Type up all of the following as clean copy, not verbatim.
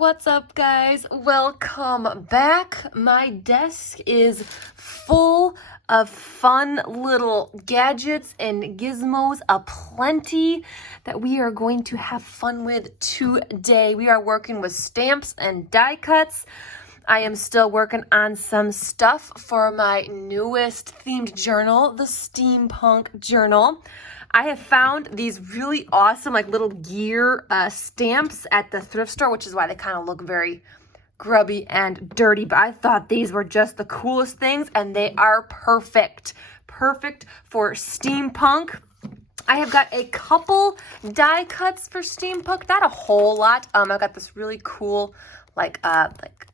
What's up, guys? Welcome back. My desk is full of fun little gadgets and gizmos aplenty that we are going to have fun with today. We are working with stamps and die cuts. I am still working on some stuff for my newest themed journal, the Steampunk journal. I have found these really awesome like little gear stamps at the thrift store, which is why they kind of look very grubby and dirty, but I thought these were just the coolest things, and they are perfect for steampunk. I have got a couple die cuts for steampunk, not a whole lot. I got this really cool like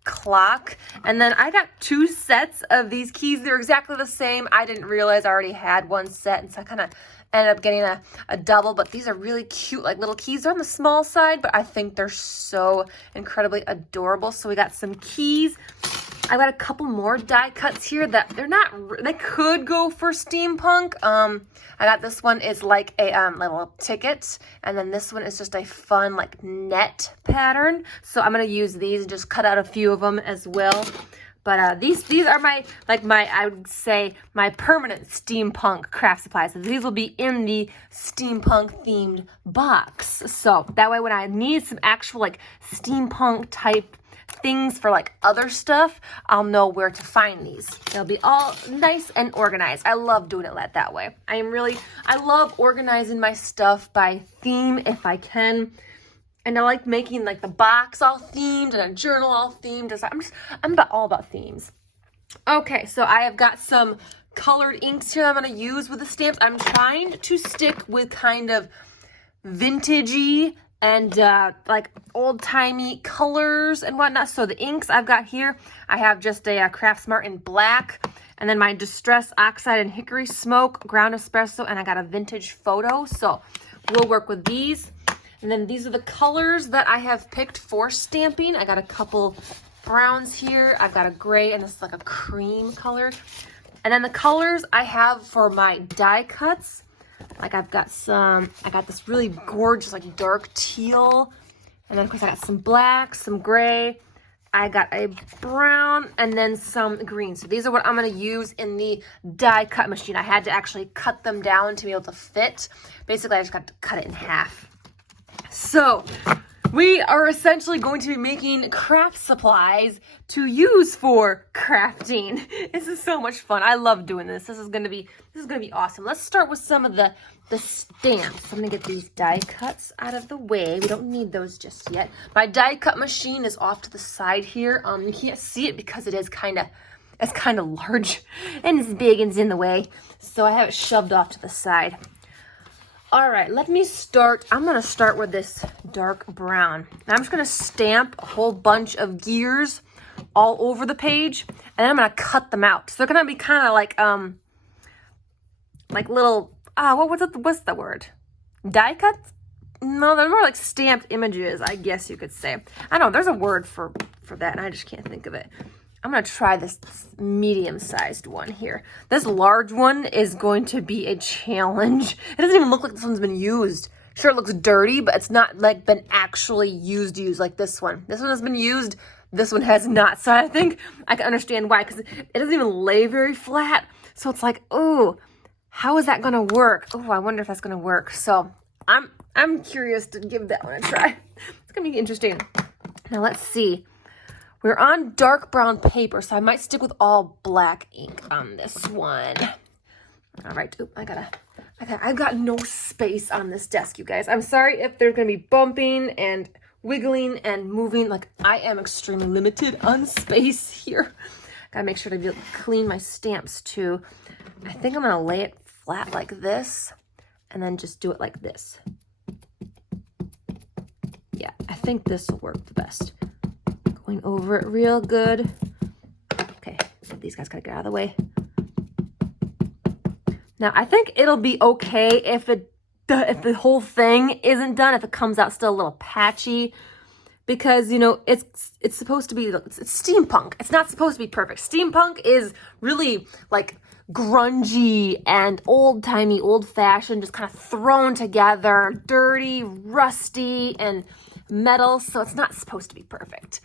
clock, and then I got two sets of these keys. They're exactly the same. I didn't realize I already had one set, and so I kind of ended up getting a double, but these are really cute, like little keys. They're on the small side, but I think they're so incredibly adorable. So we got some keys. I got a couple more die cuts here that they could go for steampunk. I got this one is like a little ticket, and then this one is just a fun like net pattern. So I'm gonna use these and just cut out a few of them as well. But these are I would say my permanent steampunk craft supplies. So these will be in the steampunk themed box. So that way when I need some actual like steampunk type things for like other stuff, I'll know where to find these. They'll be all nice and organized. I love doing it that way. I love organizing my stuff by theme if I can. And I like making like the box all themed and a journal all themed. I'm all about themes. Okay, so I have got some colored inks here I'm gonna use with the stamps. I'm trying to stick with kind of vintagey and like old-timey colors and whatnot. So the inks I've got here, I have just a Craftsmart in black, and then my Distress Oxide and Hickory Smoke, Ground Espresso, and I got a Vintage Photo. So we'll work with these. And then these are the colors that I have picked for stamping. I got a couple browns here. I've got a gray, and this is like a cream color. And then the colors I have for my die cuts, like I got this really gorgeous like dark teal. And then of course I got some black, some gray. I got a brown, and then some green. So these are what I'm gonna use in the die cut machine. I had to actually cut them down to be able to fit. Basically, I just got to cut it in half. So we are essentially going to be making craft supplies to use for crafting. This is so much fun. I love doing this. This is gonna be awesome. Let's start with some of the stamps. I'm gonna get these die cuts out of the way. We don't need those just yet. My die cut machine is off to the side here. You can't see it because it's kind of large and it's big and it's in the way. So I have it shoved off to the side. All right, let me start. I'm going to start with this dark brown. And I'm just going to stamp a whole bunch of gears all over the page, and then I'm going to cut them out. So they're going to be kind of like little, what's the word? Die cuts? No, they're more like stamped images, I guess you could say. I don't know, there's a word for that, and I just can't think of it. I'm going to try this medium-sized one here. This large one is going to be a challenge. It doesn't even look like this one's been used. Sure, it looks dirty, but it's not like been actually used like this one. This one has been used. This one has not. So I think I can understand why, because it doesn't even lay very flat. So it's like, oh, how is that going to work? Oh, I wonder if that's going to work. So I'm curious to give that one a try. It's going to be interesting. Now let's see. We're on dark brown paper, so I might stick with all black ink on this one. All right. Oop, I've got no space on this desk, you guys. I'm sorry if there's going to be bumping and wiggling and moving. Like, I am extremely limited on space here. Got to make sure to be able to clean my stamps, too. I think I'm going to lay it flat like this and then just do it like this. Yeah, I think this will work the best. Going over it real good. Okay, so these guys gotta get out of the way. Now, I think it'll be okay if the whole thing isn't done, if it comes out still a little patchy, because, you know, it's supposed to be, it's steampunk. It's not supposed to be perfect. Steampunk is really, like, grungy and old-timey, old-fashioned, just kind of thrown together, dirty, rusty, and metal, so it's not supposed to be perfect.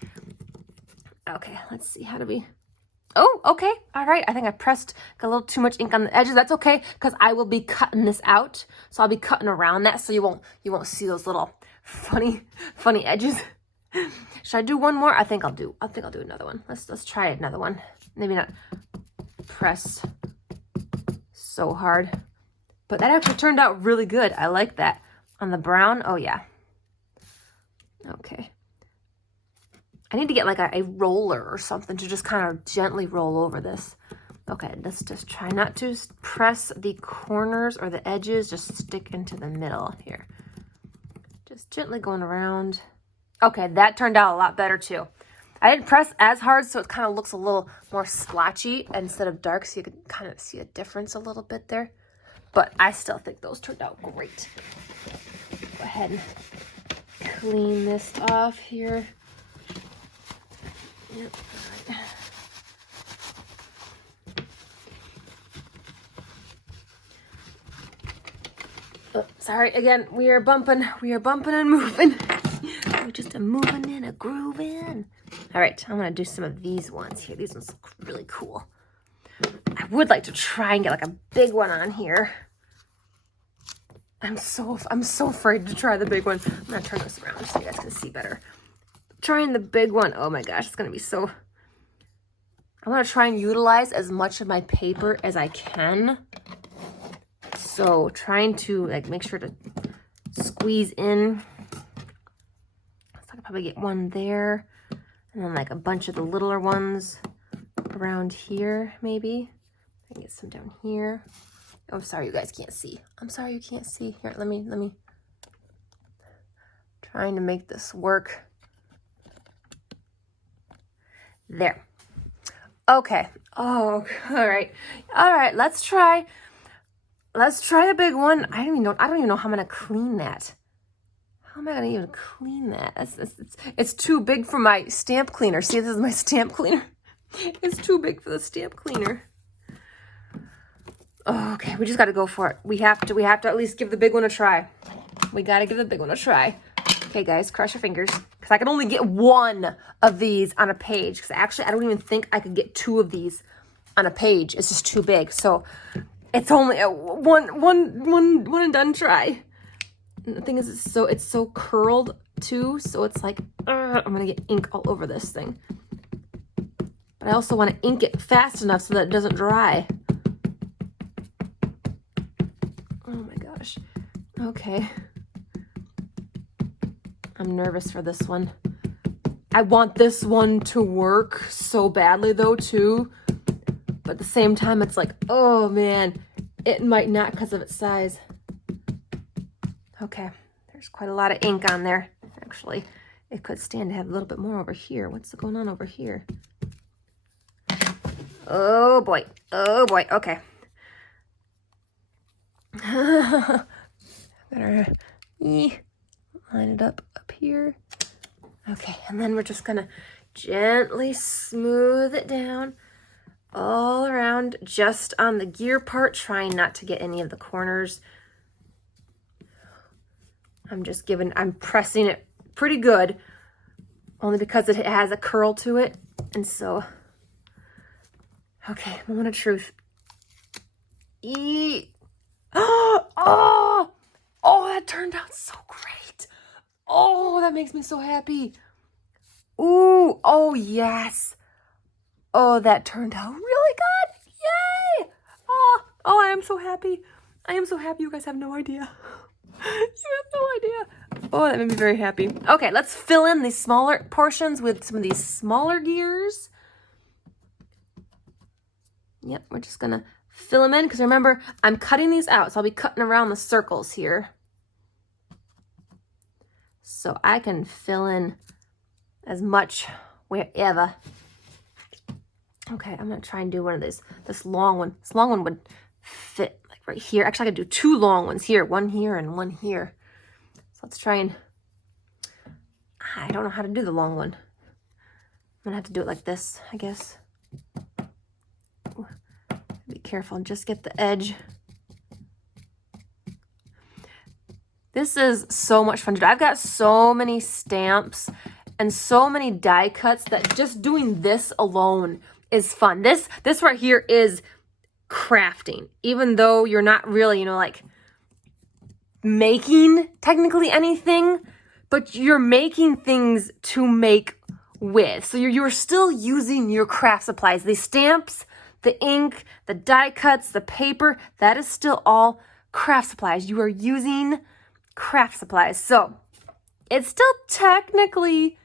Okay, let's see, how do we... Oh, okay, all right. I think I got a little too much ink on the edges. That's okay, because I will be cutting this out. So I'll be cutting around that, so you won't see those little funny edges. Should I do one more? I think I'll do another one. Let's try another one. Maybe not press so hard. But that actually turned out really good. I like that. On the brown, oh yeah. Okay. I need to get like a roller or something to just kind of gently roll over this. Okay, let's just try not to press the corners or the edges. Just stick into the middle here. Just gently going around. Okay, that turned out a lot better too. I didn't press as hard, so it kind of looks a little more splotchy instead of dark, so you can kind of see a difference a little bit there. But I still think those turned out great. Go ahead and clean this off here. Yep. All right. Oh, sorry, again, we are bumping and moving. We're just a moving and a grooving. All right, I'm gonna do some of these ones here. These ones look really cool. I would like to try and get like a big one on here. I'm so afraid to try the big one. I'm gonna turn this around so you guys can see better. Trying the big one, oh my gosh, it's gonna be so... I wanna try and utilize as much of my paper as I can. So trying to like make sure to squeeze in. So I could probably get one there. And then like a bunch of the littler ones around here, maybe. I can get some down here. Oh, I'm sorry you guys can't see. I'm sorry you can't see. Here, let me. Trying to make this work. There. Okay. Oh, all right. All right, let's try a big one. I don't even know how I'm gonna clean that. How am I gonna even clean that? It's too big for my stamp cleaner. See, this is my stamp cleaner. It's too big for the stamp cleaner. Oh, okay, we just gotta go for it. We have to at least give the big one a try. We gotta give the big one a try. Okay, guys, cross your fingers. Because I can only get one of these on a page. Because actually, I don't even think I could get two of these on a page. It's just too big. So it's only a one and done try. And the thing is, it's so curled too. So it's like, I'm going to get ink all over this thing. But I also want to ink it fast enough so that it doesn't dry. Oh my gosh. Okay. I'm nervous for this one. I want this one to work so badly though too. But at the same time, it's like, oh man, it might not because of its size. Okay, there's quite a lot of ink on there. Actually, it could stand to have a little bit more over here. What's going on over here? Oh boy, okay. Better line it up here. Okay, and then we're just gonna gently smooth it down all around, just on the gear part, trying not to get any of the corners. I'm pressing it pretty good, only because it has a curl to it. And so, okay, moment of truth. Oh, that turned out so great. Oh, that makes me so happy. Ooh, oh yes. Oh, that turned out really good. Yay. Oh, I am so happy. I am so happy. You guys have no idea. You have no idea. Oh, that made me very happy. Okay, let's fill in these smaller portions with some of these smaller gears. Yep, we're just gonna fill them in because remember, I'm cutting these out, so I'll be cutting around the circles here. So I can fill in as much wherever. Okay, I'm gonna try and do one of these. This long one. This long one would fit like right here. Actually, I could do two long ones here. One here and one here. So let's try and... I don't know how to do the long one. I'm gonna have to do it like this, I guess. Ooh, be careful and just get the edge. This is so much fun to do. I've got so many stamps and so many die cuts that just doing this alone is fun. This right here is crafting, even though you're not really, you know, like making technically anything, but you're making things to make with. So you're still using your craft supplies. The stamps, the ink, the die cuts, the paper, that is still all craft supplies. You are using craft supplies. So it's still technically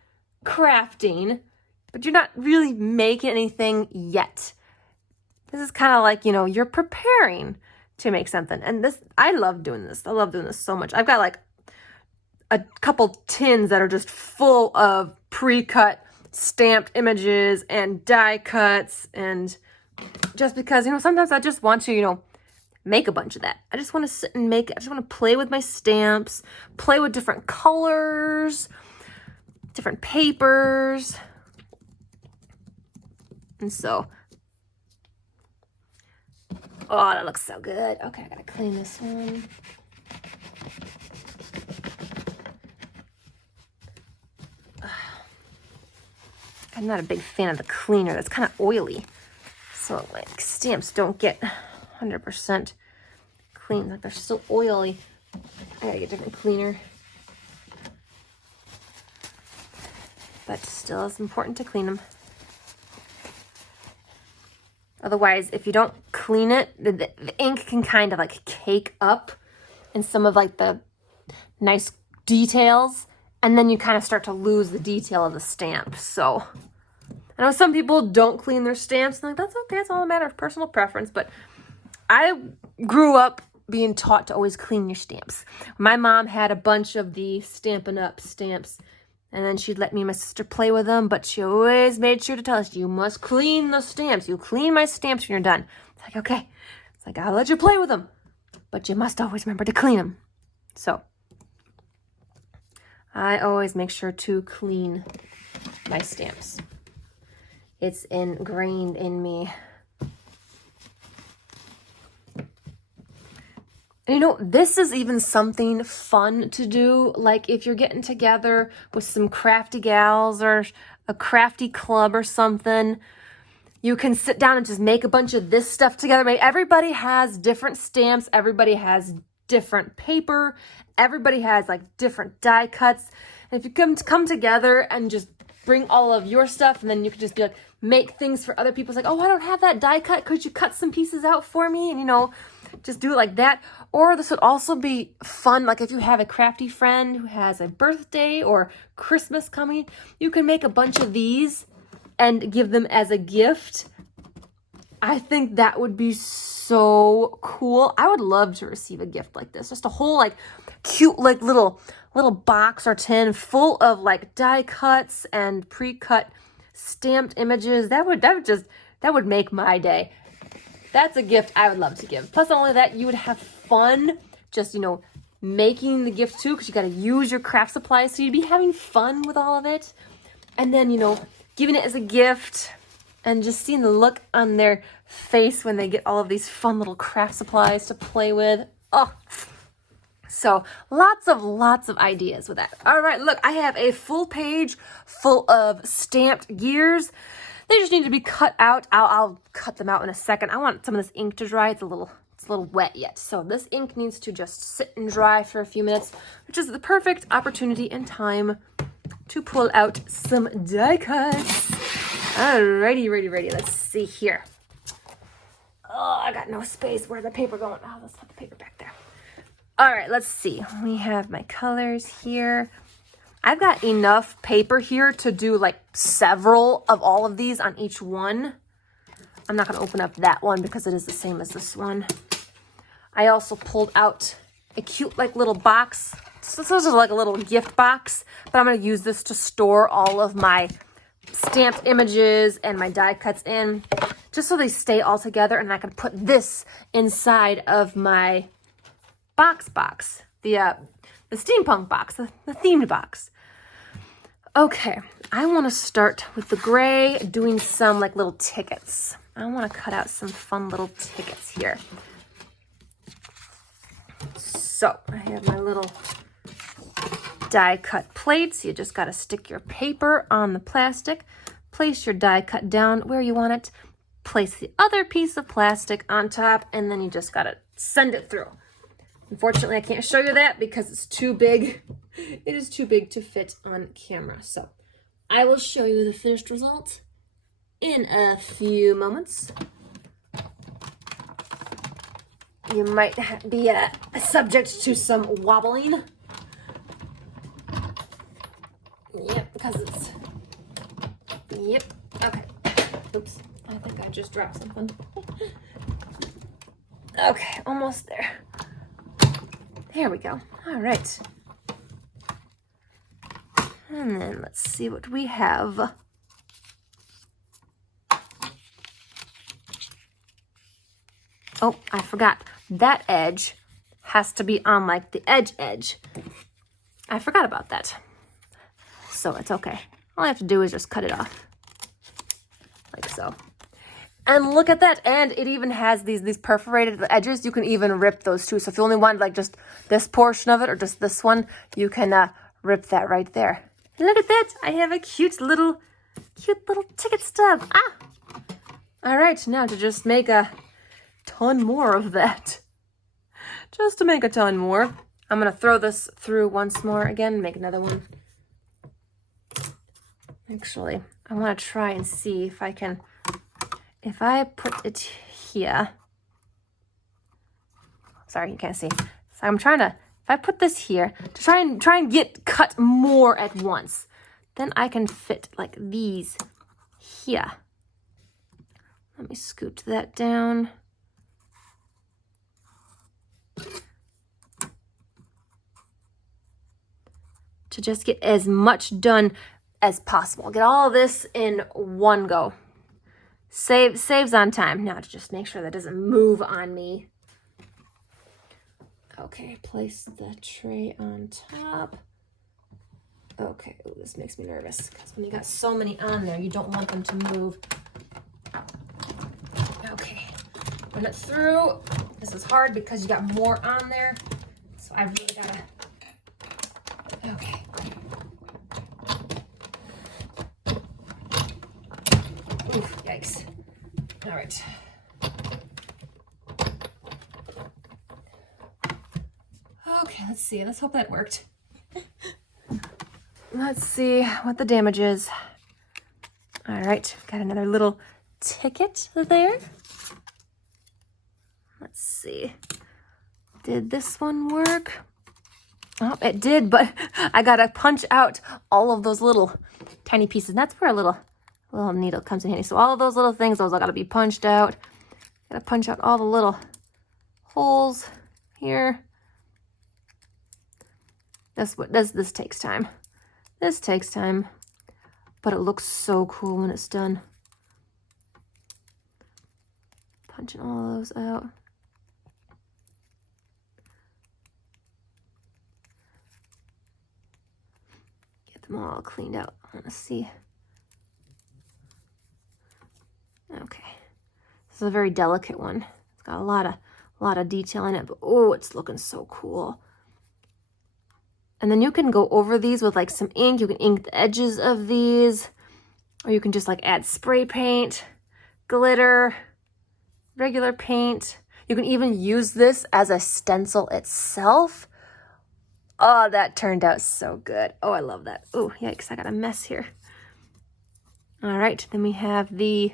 crafting, but you're not really making anything yet. This is kind of like, you know, you're preparing to make something. And this, I love doing this. I love doing this so much. I've got like a couple tins that are just full of pre-cut stamped images and die cuts. And just because, you know, sometimes I just want to, you know, make a bunch of that. I just want to sit and make it. I just want to play with my stamps, play with different colors, different papers. And so, oh, that looks so good. Okay, I gotta clean this one. I'm not a big fan of the cleaner. That's kind of oily. So like stamps don't get 100% clean. Like they're still oily. I gotta get a different cleaner. But still it's important to clean them. Otherwise, if you don't clean it, the ink can kind of like cake up in some of like the nice details. And then you kind of start to lose the detail of the stamp. So I know some people don't clean their stamps. And like, that's okay. It's all a matter of personal preference. But I grew up being taught to always clean your stamps. My mom had a bunch of the Stampin' Up! Stamps. And then she'd let me and my sister play with them. But she always made sure to tell us, you must clean the stamps. You clean my stamps when you're done. It's like, okay. It's like, I'll let you play with them. But you must always remember to clean them. So I always make sure to clean my stamps. It's ingrained in me. And you know, this is even something fun to do. Like if you're getting together with some crafty gals or a crafty club or something, you can sit down and just make a bunch of this stuff together. Everybody has different stamps. Everybody has different paper. Everybody has like different die cuts. And if you come together and just bring all of your stuff, and then you can just be like, make things for other people. It's like, oh, I don't have that die cut. Could you cut some pieces out for me? And, you know, just do it like that. Or this would also be fun. Like if you have a crafty friend who has a birthday or Christmas coming, you can make a bunch of these and give them as a gift. I think that would be so cool. I would love to receive a gift like this. Just a whole like cute like little box or tin full of like die cuts and pre-cut stamped images. That would make my day. That's a gift I would love to give. Plus, not only that, you would have fun just, you know, making the gift too, because you got to use your craft supplies. So you'd be having fun with all of it. And then, you know, giving it as a gift and just seeing the look on their face when they get all of these fun little craft supplies to play with. Oh, so lots of ideas with that. All right, look, I have a full page full of stamped gears. They just need to be cut out. I'll cut them out in a second. I want some of this ink to dry. It's a little wet yet. So this ink needs to just sit and dry for a few minutes, which is the perfect opportunity and time to pull out some die cuts. Alrighty, ready. Let's see here. Oh, I got no space. Where's the paper going? Oh, let's put the paper back there. All right, let's see. We have my colors here. I've got enough paper here to do like several of all of these on each one. I'm not going to open up that one because it is the same as this one. I also pulled out a cute like little box. So this is like a little gift box, but I'm going to use this to store all of my stamped images and my die cuts in, just so they stay all together, and I can put this inside of my box, the steampunk box, the themed box. Okay, I want to start with the gray, doing some like little tickets. I want to cut out some fun little tickets here. So I have my little die cut plates. You just got to stick your paper on the plastic, place your die cut down where you want it, place the other piece of plastic on top, and then you just got to send it through. Unfortunately, I can't show you that because it's too big. It is too big to fit on camera. So I will show you the finished result in a few moments. You might be subject to some wobbling. Yep, because it's... Yep, okay. Oops, I think I just dropped something. Okay, almost there. There we go. All right. And then let's see what we have. Oh, I forgot. That edge has to be on like the edge. I forgot about that. So it's okay. All I have to do is just cut it off. Like so. And look at that. And it even has these perforated edges. You can even rip those too. So if you only want like just this portion of it or just this one, you can rip that right there. Look at that. I have a cute little ticket stub. Ah! All right, now to just make a ton more of that. Just to make a ton more. I'm going to throw this through once more again, make another one. Actually, I want to try and see if I can, if I put it here. Sorry, you can't see. So I'm trying to, if I put this here, to try and get cut more at once, then I can fit like these here. Let me scoot that down. To just get as much done as possible. Get all of this in one go. Saves on time. Now to just make sure that doesn't move on me. Okay, place the tray on top. Okay, ooh, this makes me nervous because when you got so many on there, you don't want them to move. Okay, run it through. This is hard because you got more on there, so I really gotta. Okay. Oof, yikes. All right. Okay, let's see. Let's hope that worked. Let's see what the damage is. All right, got another little ticket there. Let's see. Did this one work? Oh, it did, but I gotta punch out all of those little tiny pieces. And that's where a little needle comes in handy. So all of those little things, those all gotta be punched out. Gotta punch out all the little holes here. This takes time. This takes time, but it looks so cool when it's done. Punching all of those out. Get them all cleaned out. I want to see. Okay, this is a very delicate one. It's got a lot of detail in it, but oh, it's looking so cool. And then you can go over these with like some ink. You can ink the edges of these, or you can just like add spray paint, glitter, regular paint. You can even use this as a stencil itself. Oh, that turned out so good. Oh, I love that. Oh, yikes, I got a mess here. All right, then we have the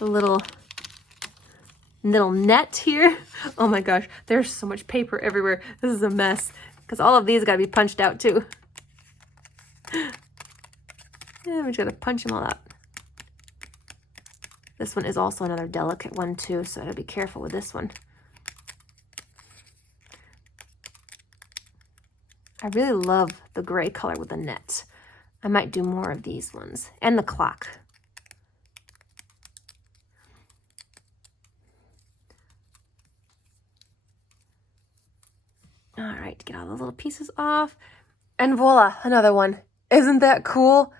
little net here. Oh my gosh, there's so much paper everywhere. This is a mess because all of these got to be punched out too. Yeah, we just got to punch them all out. This one is also another delicate one too, so I gotta be careful with this one. I really love the gray color with the net. I might do more of these ones and the clock. All right, get all the little pieces off. And voila, another one. Isn't that cool?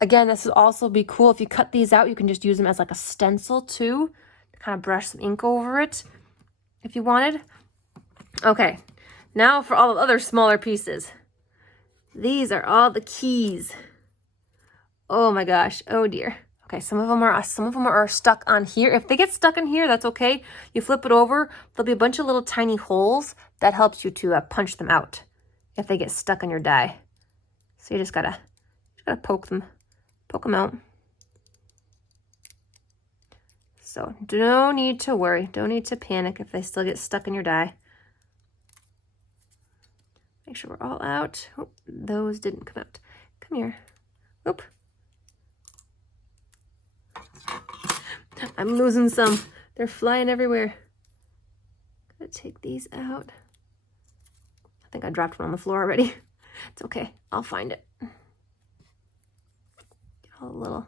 Again, this would also be cool if you cut these out. You can just use them as like a stencil too, to kind of brush some ink over it. if you wanted. Okay, now for all the other smaller pieces. These are all the keys. Oh my gosh, oh dear. Okay, some of them are stuck on here. If they get stuck in here, that's okay. You flip it over, there'll be a bunch of little tiny holes that helps you to punch them out if they get stuck in your die. So you just gotta poke them out. So no need to worry, don't need to panic if they still get stuck in your die. Make sure we're all out. Oh, those didn't come out. Come here. Oop. I'm losing some. They're flying everywhere. Gotta take these out. I think I dropped one on the floor already. It's okay. I'll find it. Get all the little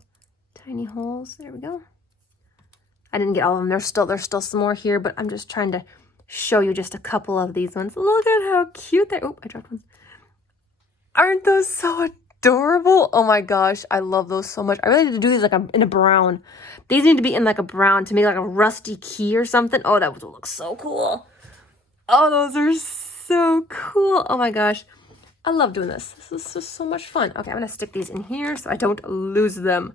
tiny holes. There we go. I didn't get all of them. There's still some more here, but I'm just trying to show you just a couple of these ones. Look at how cute they are. Oh, I dropped one. Aren't those so adorable? Oh my gosh, I love those so much. I really need to do these like in a brown. These need to be in like a brown to make like a rusty key or something. Oh, that would look so cool. Oh, those are so cool. Oh my gosh, I love doing this. This is just so much fun. Okay, I'm gonna stick these in here so I don't lose them.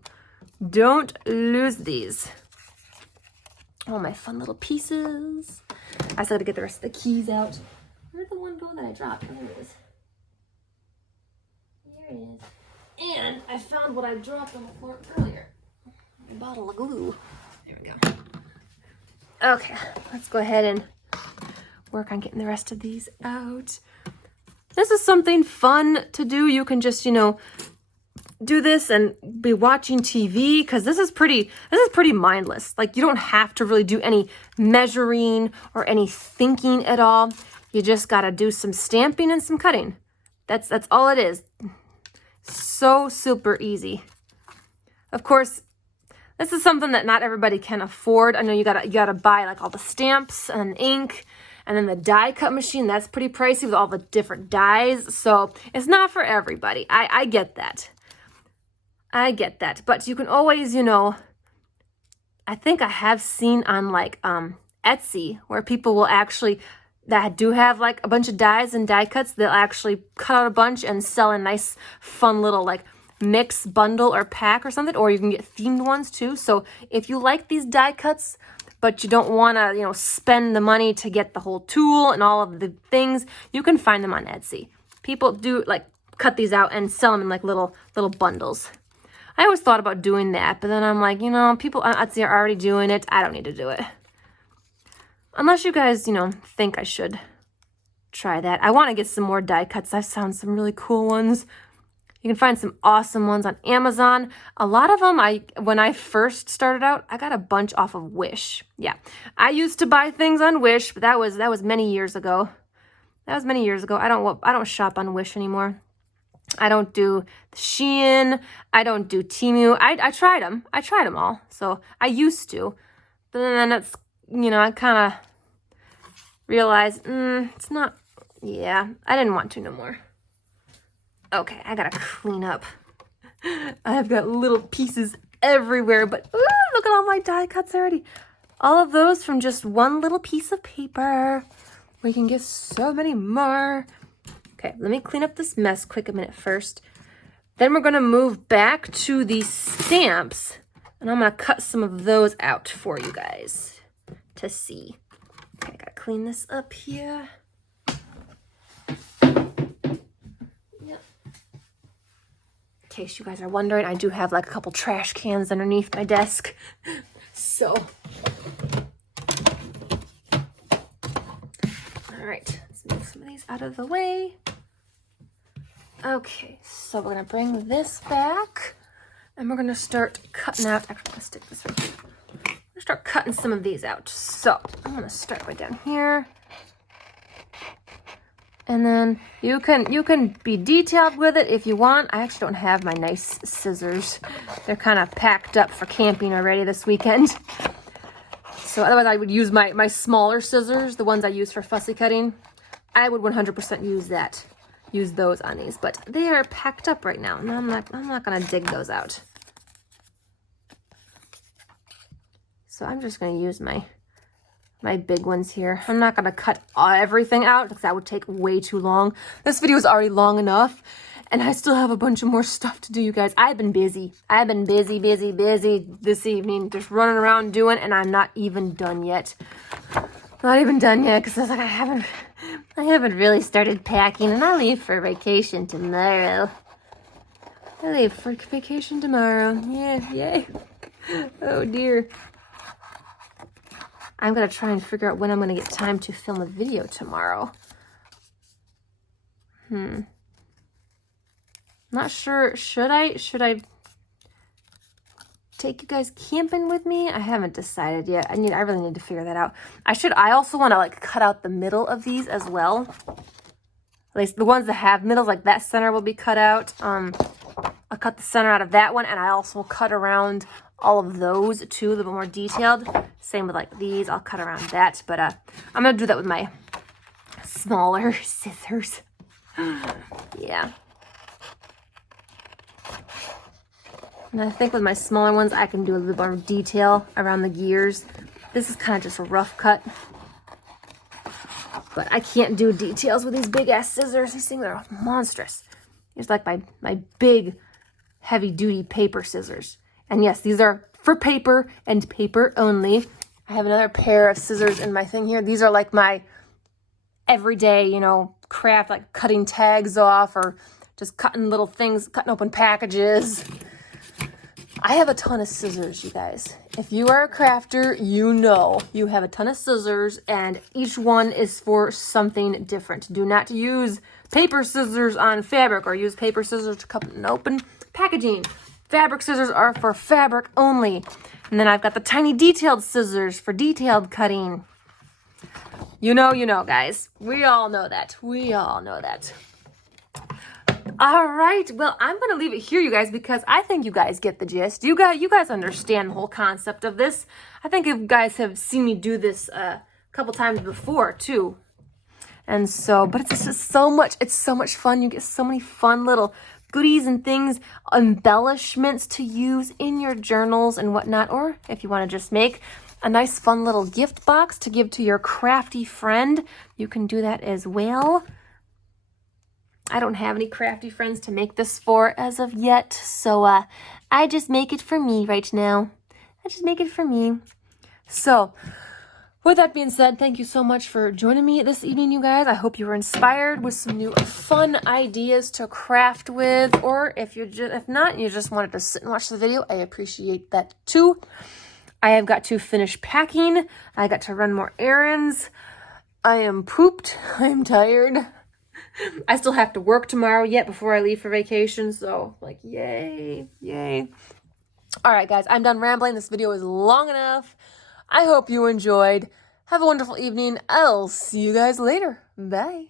Don't lose these. Oh, my fun little pieces. I still gotta get the rest of the keys out. Where'd the one go that I dropped? Oh, there it is. Here it is. And I found what I dropped on the floor earlier. A bottle of glue. There we go. Okay, let's go ahead and work on getting the rest of these out. This is something fun to do. You can just, you know, do this and be watching TV, because this is pretty mindless. Like, you don't have to really do any measuring or any thinking at all. You just gotta do some stamping and some cutting. That's all it is. So super easy. Of course, this is something that not everybody can afford. I know you gotta buy like all the stamps and ink, and then the die cut machine. That's pretty pricey with all the different dies. So it's not for everybody. I get that. I get that, but you can always, you know, I think I have seen on like Etsy where people will actually, that do have like a bunch of dies and die cuts, they'll actually cut out a bunch and sell a nice fun little like mix bundle or pack or something, or you can get themed ones too. So if you like these die cuts, but you don't want to, you know, spend the money to get the whole tool and all of the things, you can find them on Etsy. People do like cut these out and sell them in like little bundles. I always thought about doing that, but then I'm like, you know, people on Etsy are already doing it. I don't need to do it. Unless you guys, you know, think I should try that. I want to get some more die cuts. I've found some really cool ones. You can find some awesome ones on Amazon. A lot of them, when I first started out, I got a bunch off of Wish. Yeah, I used to buy things on Wish, but that was many years ago. That was many years ago. I don't shop on Wish anymore. I don't do Shein. I don't do Temu. I tried them. I tried them all. So I used to. But then it's, you know, I kind of realized, it's not, yeah, I didn't want to no more. Okay, I gotta clean up. I've got little pieces everywhere, but ooh, look at all my die cuts already. All of those from just one little piece of paper. We can get so many more. Okay, let me clean up this mess quick a minute first. Then we're gonna move back to the stamps, and I'm gonna cut some of those out for you guys to see. Okay, I gotta clean this up here. Yep. In case you guys are wondering, I do have like a couple trash cans underneath my desk. So, all right, let's move some of these out of the way. Okay, so we're gonna bring this back and we're gonna start cutting out, actually I'm gonna stick this right here. I'm gonna start cutting some of these out. So I'm gonna start right down here. And then you can be detailed with it if you want. I actually don't have my nice scissors. They're kind of packed up for camping already this weekend. So otherwise I would use my smaller scissors, the ones I use for fussy cutting. I would 100% use those on these, but they are packed up right now, and I'm not gonna dig those out. So I'm just gonna use my my big ones here. I'm not gonna cut everything out because that would take way too long. This video is already long enough, and I still have a bunch of more stuff to do, you guys. I've been busy. I've been busy this evening, just running around doing, and I'm not even done yet. Not even done yet, because I was like, I haven't really started packing, and I leave for vacation tomorrow. I leave for vacation tomorrow. Yeah, yay. Oh dear. I'm gonna try and figure out when I'm gonna get time to film a video tomorrow. Not sure. Should I take you guys camping with me? I haven't decided yet. I really need to figure that out. I also want to like cut out the middle of these as well. At least the ones that have middles, like that center will be cut out. I'll cut the center out of that one, and I also will cut around all of those too, a little bit more detailed. Same with like these, I'll cut around that, but I'm gonna do that with my smaller scissors. Yeah. And I think with my smaller ones, I can do a little bit more detail around the gears. This is kind of just a rough cut. But I can't do details with these big ass scissors. These things are monstrous. It's like my big, heavy duty paper scissors. And yes, these are for paper and paper only. I have another pair of scissors in my thing here. These are like my everyday, you know, craft, like cutting tags off or just cutting little things, cutting open packages. I have a ton of scissors, you guys. If you are a crafter, you know you have a ton of scissors, and each one is for something different. Do not use paper scissors on fabric or use paper scissors to cut an open packaging. Fabric scissors are for fabric only. And then I've got the tiny detailed scissors for detailed cutting. You know, guys. We all know that. We all know that. All right. Well, I'm going to leave it here, you guys, because I think you guys get the gist. You guys understand the whole concept of this. I think you guys have seen me do this a couple times before, too. And so, but it's just so much fun. You get so many fun little goodies and things, embellishments to use in your journals and whatnot, or if you want to just make a nice fun little gift box to give to your crafty friend, you can do that as well. I don't have any crafty friends to make this for as of yet, so I just make it for me right now. I just make it for me. So, with that being said, thank you so much for joining me this evening, you guys. I hope you were inspired with some new fun ideas to craft with, or if not, you just wanted to sit and watch the video, I appreciate that too. I have got to finish packing. I got to run more errands. I am pooped. I am tired. I still have to work tomorrow yet before I leave for vacation, so like yay. All right, guys, I'm done rambling. This video is long enough. I hope you enjoyed. Have a wonderful evening. I'll see you guys later. Bye.